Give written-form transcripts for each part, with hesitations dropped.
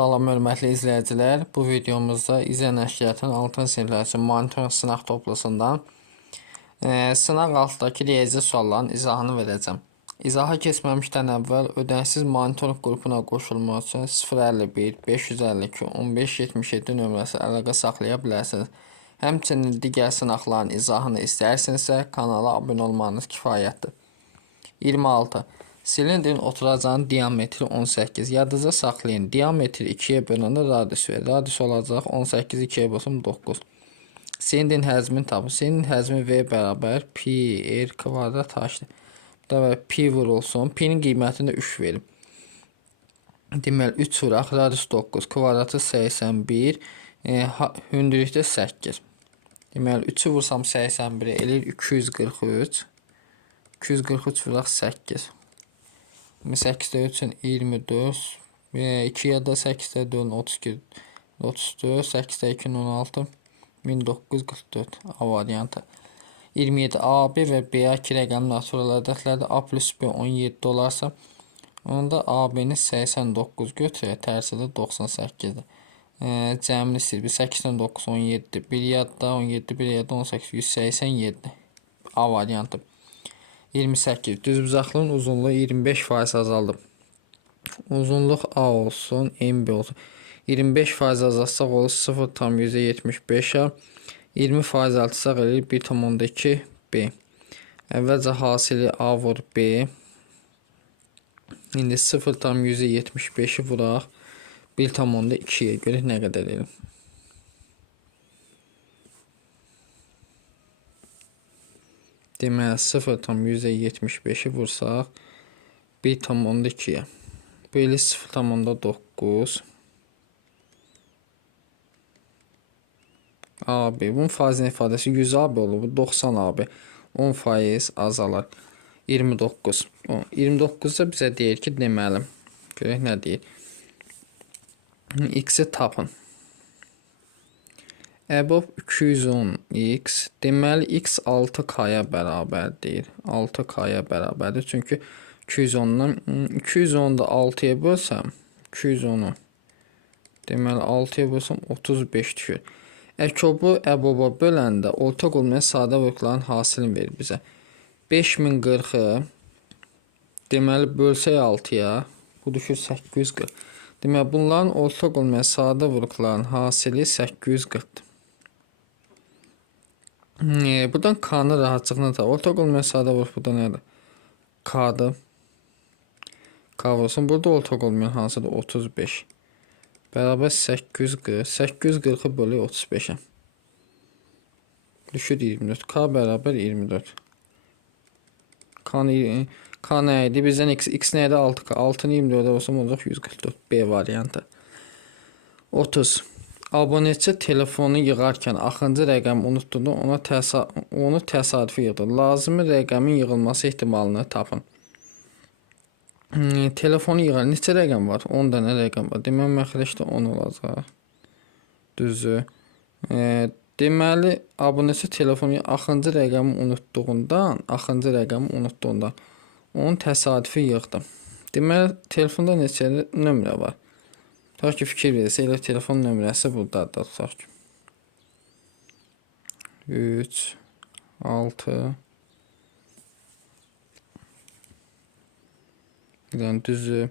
Salam hörmətli izləyicilər. Bu videomuzda İZə nəşriyyatının 6-cı siniflər üçün monitorinq sınaq toplusundan sınaq altındakı riyazi sualların izahını verəcəm. İzaha keçməmişdən əvvəl ödənişsiz monitorinq qrupuna qoşulmaq üçün 051 552 1577 nömrəsi əlaqə saxlaya bilərsiniz. Həmçinin digər sınaqların izahını istəyirsinizsə kanala abunə olmanız kifayətdir. 26. Silindrin oturacağının diametri 18. Yadınızda saxlayın. Diametri 2-yə bölündə radius verir. Radius olacaq 18 2-yə bölsəm 9. Silindrin həcmini tapın. Silindrin həcmi V bərabər pi r kvadrat h-dir. Burada pi vurulsun. Pi'nin qiymətini 3 verim. Deməli 3 vuraq. Radius 9. Kvadratı 81. Hündürlükdə 8. Deməli 3'ü vursam 81'e eləyir 243. 243 vuraq 8. 8'də 3'ün 24. 2'yə də 8'də 4 32 34. 8'də 2'nin 16. 1944 A variantı. 27 AB və B2 rəqəmi natural ədədlərdə A plus B 17 olarsa, onda AB-ni 89 götürək, tərsi də 98-dir. Cəmini istəyir. 8-dən 9 17. 1 yadda 17, 1 yadda 18 187 A variantı. 28. Düzbucaqlığın uzunluğu 25% azaldı. Uzunluq A olsun, MB olsun. 25% azaltsaq olur 0,75'a. 20% artırsaq eləyir 1,2 B. Əvvəlcə hasili A vur B. İndi 0,75'i vuraq. 1,2'yə görə nə qədər eləyir? Deməli 0,75'i vursaq 1,2'yə. Bu ilə 0,9 AB. Bunun faizin ifadəsi 100 AB olur. Bu 90 AB. 10% azalar. 29. 29'da bizə deyir ki, deməli. Görək nə deyir. X'i tapın. Əbob 210x. Deməli x 6K'ya bərabərdir. 6K'ya bərabərdir. Çünki 210'dan 210'da 6'ya bölsəm 210'u deməli 6'ya bölsəm 35 düşür. Əkobu əboba böləndə ortaq olmayan sadə vurğuların hasilini verir bizə. 5040'ı deməli bölsək 6'ya bu düşür 840. Deməli bunların ortaq olmayan sadə vurğuların hasili 840'dır. Buradan K'nı rahatçılıqla da ortaq olmayan sadə vurğu burada nədir? K'dır. K olsun. Burada ortaq olmayan hansıdır? 35. Bərabər 840. 840'ı bölü 35'ə. Düşür 24. K bərabər 24. K nə idi? Bizdən x nə idi? 6K. 6'nı 24'ə olsam olacaq 144. B variantı. 30. Abonentçi telefonu yığarkən axıncı rəqəmi unutduğunda onu təsadüfi yığdı. Lazımi rəqəmin yığılması ehtimalını tapın. Telefonu yığar. Neçə rəqəm var? 10 dənə rəqəm var. Deməli məxrəcdə 10 olacaq. Düzü. Deməli abonentçi telefonu axıncı rəqəmi unutduğundan onu təsadüfi yığdı. Deməli telefonda neçə nömrə var? Tutaq ki, fikir verirsə, elə telefon nömrəsi buradadır. Tutaq ki. 3, 6. Yəni düzü.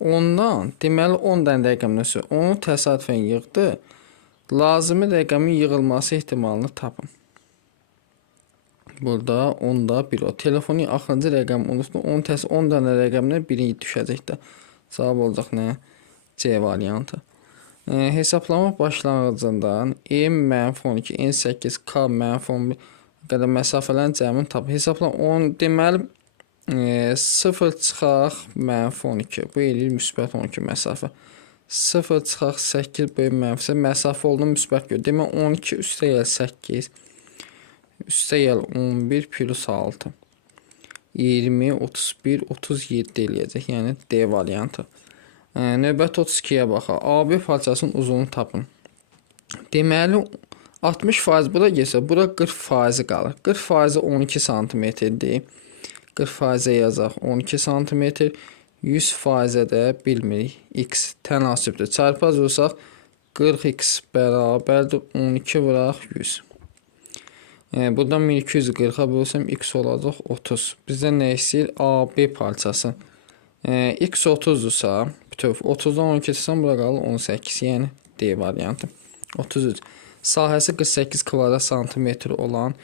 Ondan, deməli 10 dənə rəqəmdən sonra onu təsadüfən yığdı. Lazımi rəqəmin yığılması ehtimalını tapın. Burada 10'da 1 o. Telefonu axıncı rəqəmi unutdu. 10 dənə rəqəmdən biri düşəcəkdir. Cavab olacaq nə? C variantı. Hesablama başlanğıcından M-12, N8, K -11 qədər məsafələrin cəmini tapın. Hesablama 10 deməli 0 çıxaq -12. Bu eləyir müsbət 12 məsafə. 0 çıxaq 8 böyük mənfi məsafə olduğunu müsbət gör. Demək 12 üstəgəl 8 üstəgəl 11 plus 6. 20, 31, 37 eləyəcək. Yəni D variantı. Növbəti 32'yə baxaq. AB parçasının uzunluğunu tapın. Deməli 60% bura gəlsə, bura 40% qalır. 40% 12 cm-dir. 40%-ə yazaq 12 cm. 100% də bilmirik. X tənasibdir. Çarpaz olsaq 40x bərabərdir 12 vuraq 100. Buradan 1240-a bölsəm x olacaq 30. Bizdə nə istəyir? AB parçası. X 30-dursa, bütöv 30-dan 12 çıxsam bura qalır 18. Yəni D variantı. 33. Sahəsi 48 kvadrat santimetr olan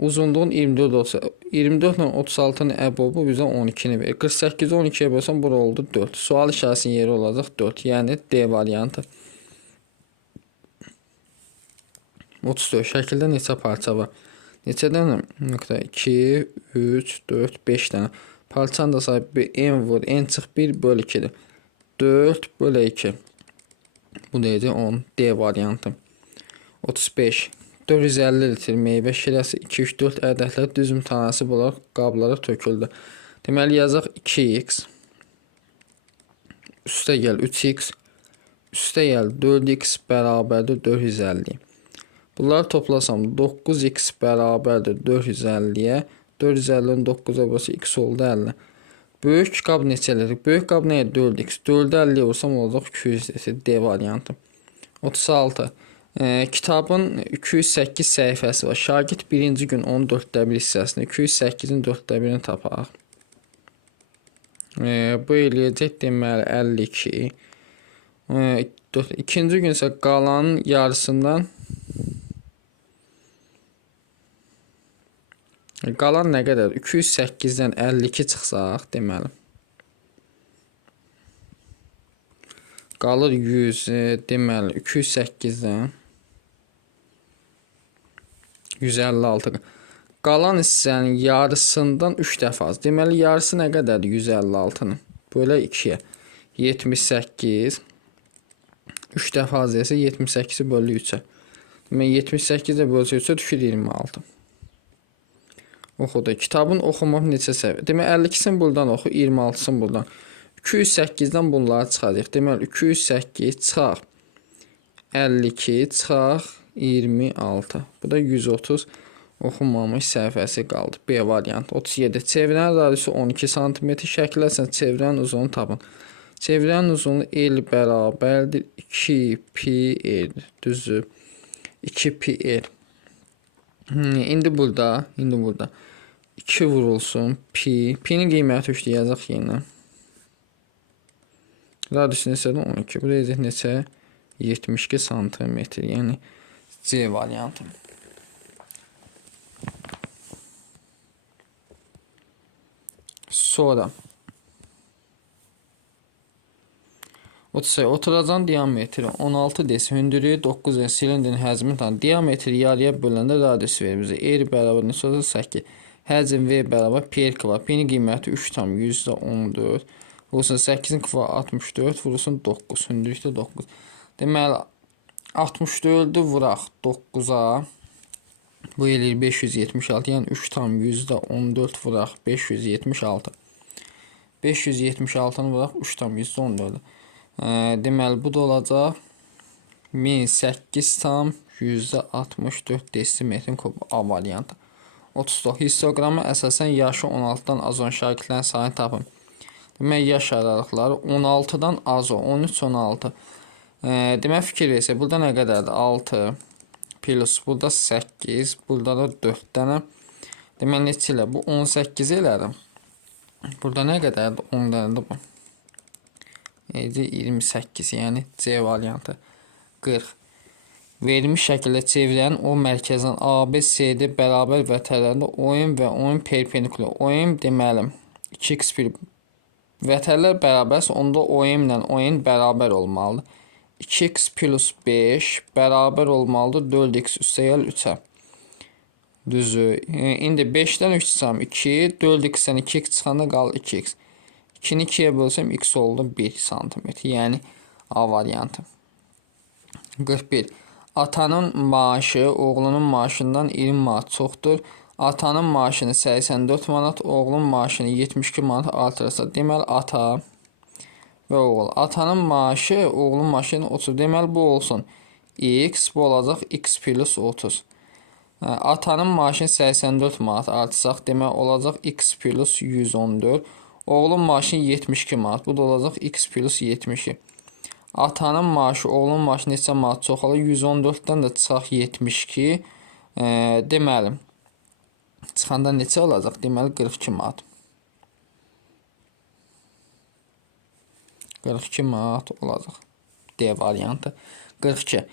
uzunluğun 24 olsa 24 ilə 36-nın əbobu bizə 12-ni verir. 48-i 12-yə bölsəm bura oldu 4. Sual işarəsinin yeri olacaq 4. Yəni D variantı. 34. Şəkildə neçə parça var? Neçə dənə? 2, 3, 4, 5 dənə. Parçanın da sahibi n vur. N çıx 1 bölü 2-dir. 4 bölü 2. Bu neydi? 10. D variantı. 35. 450 litr meyvə şirəsi 2-3-4 ədədlər düz mütənasib olaraq qablara töküldü. Deməli yazaq 2x. Üstə gəl 3x. Üstə gəl 4x bərabərdir 450. Bunları toplasam 9x bərabərdir 450-yə. 450-nin 9-a bölsə x oldu 50. Böyük qab neçəlidir? Böyük qab nəyə? 4x. 4-ü 50-yə vursam olacaq 200 litr. D variantı. 36. Kitabın 208 səhifəsi var. Şagird birinci gün 14də 1 hissəsini 208-in 4də 1-ini tapaq. Bu eləyəcək deməli 52. İkinci gün isə qalanın yarısından qalan nə qədər? 208-dən 52 çıxsaq deməli. Qalır 100 deməli 208-dən 156. Qalan hissənin yarısından 3 dəfə az. Deməli yarısı nə qədərdir 156-nın? Bölə 2-yə. 78. 3 dəfə az desə 78-i bölü 3-ə. Deməli 78-də bölsə 3-ə düşür 26. Oxudu. Kitabın oxumaq neçə səviyyə? Deməli 52-sini buradan oxu, 26-sını buradan. 208-dən bunları çıxarıq. Deməli 208 çıxaq 52 çıxaq 26. Bu da 130 oxunmamış səhifəsi qaldı. B variantı. 37. Çevrənin radiusu 12 cm. Şəkilləsən çevrənin uzunluğunu tapın. Çevrənin uzunluğu L bərabərdir 2πr. Düzdür. 2πr. İndi burada 2 vurulsun pi. Pi'nin qiyməti 3 yazaq yenə. Radiusu neçədir? 12. Bu da neçə? 72 cm. Yəni C variantı. Sonra oturacağın diametri 16 desi, hündürlüyü 9 desi, silindrin həcmi tam. Diametri yarıya böləndə radius verir bizə. R bərabər neçə olacaq? 8. Həcm V bərabər P kvar. P-nin qiyməti 3 tam %14. Vurulsun 8-in kvar 64. Vurulsun 9. Hündürlükdə 9. Deməli 64-ü vuraq 9-a. Bu eləyir 576. Yəni 3 tam %14 vuraq 576. 576-nı vuraq 3 tam %14. Deməli bu da olacaq 1008 tam %64 desimetrin kubu. A variantı. 39. Histoqrama əsasən yaşı 16-dan az olan şagirdlərin sayını tapın. Deməli yaş aralıqları 16-dan az o. 13-16. Demək fikir versək, burada nə qədərdir? 6 plus, burada 8, burada da 4 dənə. Demək neçə ilə? Bu 18 elədim. Burada nə qədərdir? 10 dənədir bu. 28, yəni C variantı. 40. Verilmiş şəkildə çevrənin o mərkəzdən AB, CD bərabər vətərlərində OM və OM perpendikulyar. OM deməli 2x vətərlər bərabərsə onda OM ilə ON bərabər olmalıdır. 2x plus 5 bərabər olmalıdır 4x üstəgəl 3-ə. Düzü. İndi 5-dən 3 çıxsam 2, 4x-dən 2x çıxanda qalır 2x. 2-ni 2-yə bölsəm x oldu 1 cm. Yəni A variantı. 41. Atanın maaşı oğlunun maaşından 20 manat çoxdur. Atanın maaşını 84 manat, oğlun maaşını 72 manat artırırsa, deməli ata və oğul. Atanın maaşı oğlun maaşını 30. Deməli bu olsun x, bu olacaq x plus 30. Atanın maaşını 84 manat artırsaq, demək olacaq x plus 114. Oğlun maaşı 72 manat. Bu da olacaq x plus 72. Atanın maaşı, oğlun maaşı neçə manat çoxalır? 114-dən də çıxaq 72. Deməli, çıxanda neçə olacaq? Deməli, 42 manat. 42 manat olacaq. D variantı. 42.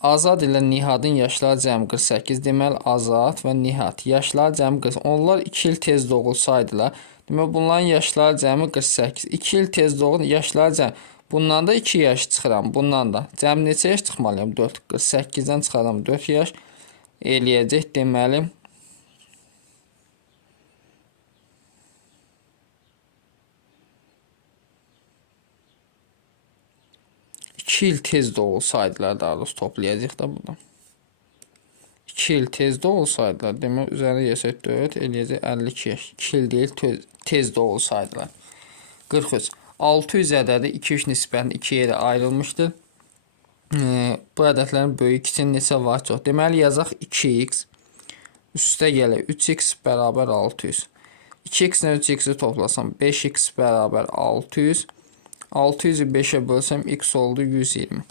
Azad ilə Nihadın yaşları cəmi 48. Deməli, Azad və Nihad yaşları cəmi 48. Onlar 2 il tez doğulsaydılar. Deməli, bunların yaşları cəmi 48. 2 il tez doğul, yaşları cəmi. Bundan da 2 yaş çıxıram. Bundan da. Cəmi neçə yaş çıxmalıyam? 4. 48-dən çıxaram 4 yaş. Eləyəcək. Deməli, 2 il tez doğulsaydılar, daha doğrusu toplayacaq da buradan. 2 il tez doğulsaydılar, demək üzərinə yesək 4, eləyəcək 52 yaş. 2 il deyil, tez doğulsaydılar. 43. 600 ədədi 2-3 nisbətində 2 yerə ayrılmışdır. Bu ədədlərin böyük kiçik neçə var çox. Deməli, yazaq 2x. Üstə gələ 3x bərabər 600. 2x ilə 3x'i toplasam 5x bərabər 600. 600'ü 5'e bölsəm x oldu 120.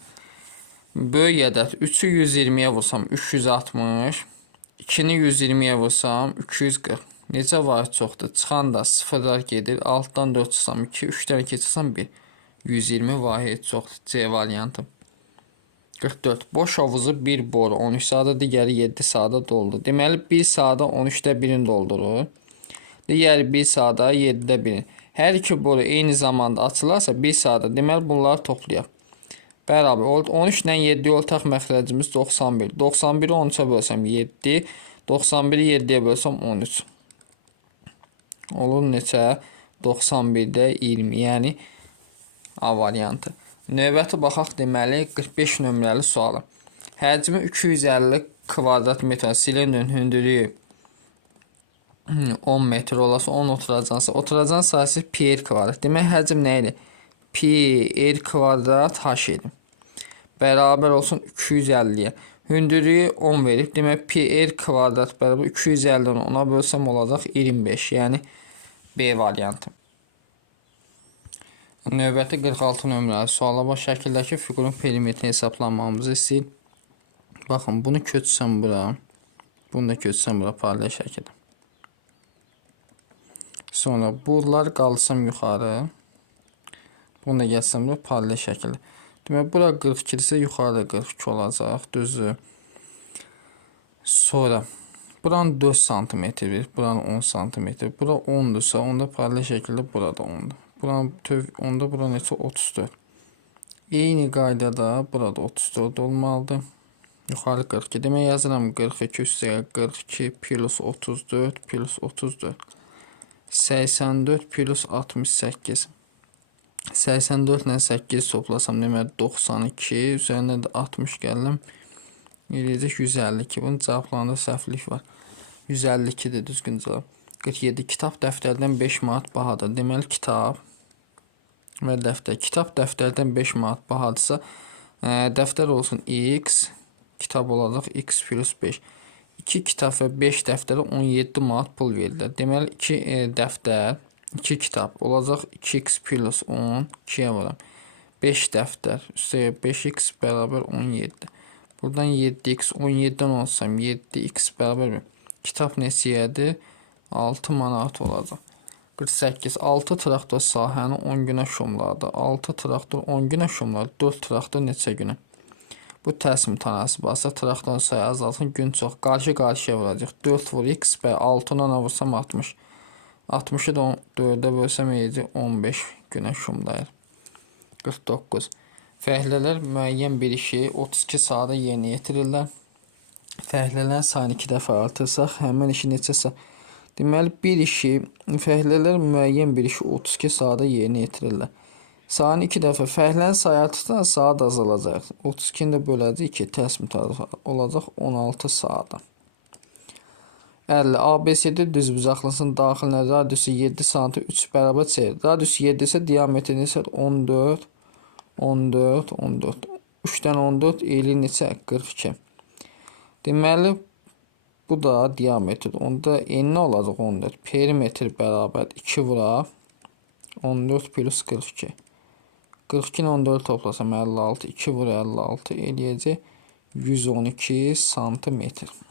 Böyük ədəd 3'ü 120'ye vursam 360. 2'ni 120'ye vursam 240. Necə var çoxdur? Çıxan da sıfırlar gedir. Altdan 4 çıxsam 2, 3'dən 2 çıxsam 1. 120 vahid çoxdur. C variantı. 44. Boş havuzu bir boru 13 saata, digəri 7 saata doldu. Deməli 1 saata 13'də 1'in doldurur. Digəri 1 saata 7'də 1'in. Hər iki boru eyni zamanda açılarsa 1 saata, deməli bunları toplayaq. Bərabər 13 ilə 7 ortaq məxrəcimiz 91. 91'i 13'ə bölsəm 7. 91'i 7'yə bölsəm 13. Olur neçə? 91'də 20. Yəni A variantı. Növbəti baxaq, deməli 45 nömrəli sualı. Həcmi 250 kvadrat metr silindrin hündürlüyü 10 metr olası 10 oturacaqsa, oturacaq sayısı pi r kvadrat. Demək həcm nə idi? Pi r kvadrat h idi. Bərabər olsun 250'yə. Hündürlüyü 10 verib. Demək pi r kvadrat bərabər 250'ni 10'a bölsəm olacaq 25. Yəni B variantı. Növbəti 46 nömrəli suala baş şəkildəki fiqurun perimetrini hesablanmamızı istəyir. Baxın, bunu köçsəm bura. Bunu da köçsəm bura paralel şəkildə. Sonra bunlar qalsam yuxarı. Bunu da gəlsəm bura paralel şəkildə. Demək, bura 42 isə yuxarıda 42 olacaq. Düzdür. Sonra buranın 4 cm verir. Buranın 10 cm. Bura 10'dursa, onda paralel şəkildə burada 10'dur. Buranın onda bura neçə? 34. Eyni qaydada burada 34 olmalıdır. Yuxarı 42. Demək yazıram 42 üstəyə 42 plus 34 plus 34. 84 plus 68. 84 ilə 8 toplasam demək 92. Üzərinə də 60 gəldim. Eləyəcək 152. Bunun cavablarında səhvlik var. 152-dir düzgün cavab. 47. Kitab dəftərdən 5 manat bahadır. Deməli kitab və dəftər. Kitab dəftərdən 5 manat bahadırsa, dəftər olsun x, kitab olacaq x plus 5. 2 kitab və 5 dəftərə 17 manat pul verirlər. Deməli 2 dəftər, 2 kitab olacaq 2x plus 10, 2'yə vuram. 5 dəftər, üstəyə 5x bərabər 17. Buradan 7x, 17'dən olsam 7x bərabər 1. Kitab neçəyədir? 6 manat olacaq. 48. 6 traktor sahəni 10 günə şumladı. 6 traktor 10 günə şumladı. 4 traktor neçə günə? Bu tərs mütənasib varsa traktorun sayı azalsın, gün çox. Qarşı-qarşıya vuracaq. 4 vur x bə 6 ilə vursam 60. 60'ı da 4'ə bölsəm eləyəcək 15 günə şumlayır. 49. Fəhlələr müəyyən bir işi 32 saata yerinə yetirirlər. Fəhlələrin sayını 2 dəfə artırsaq, həmin işi neçə saat? Deməli, bir işi, fəhlələr müəyyən bir işi 32 saata yerinə yetirirlər. Sayını 2 dəfə, fəhlənin sayı artırsa saat azalacaq. 32'ni də böləcək 2, tərs mütərizə olacaq 16 saata. 50. ABCD düzbucaqlısının daxilinə radiusu 7 cm 3 bərabər çevir. Radiusu 7 isə diametri neçə? 14, 14, 14. 3'dən 14 eyli neçə? 42. Deməli, bu da diametr. Onda enli olacaq 14. Perimetr bərabər 2 vuraq. 14 plus 42. 42 ilə 14 toplasam 56. 2 vur 56 eləyəcək 112 santimetr.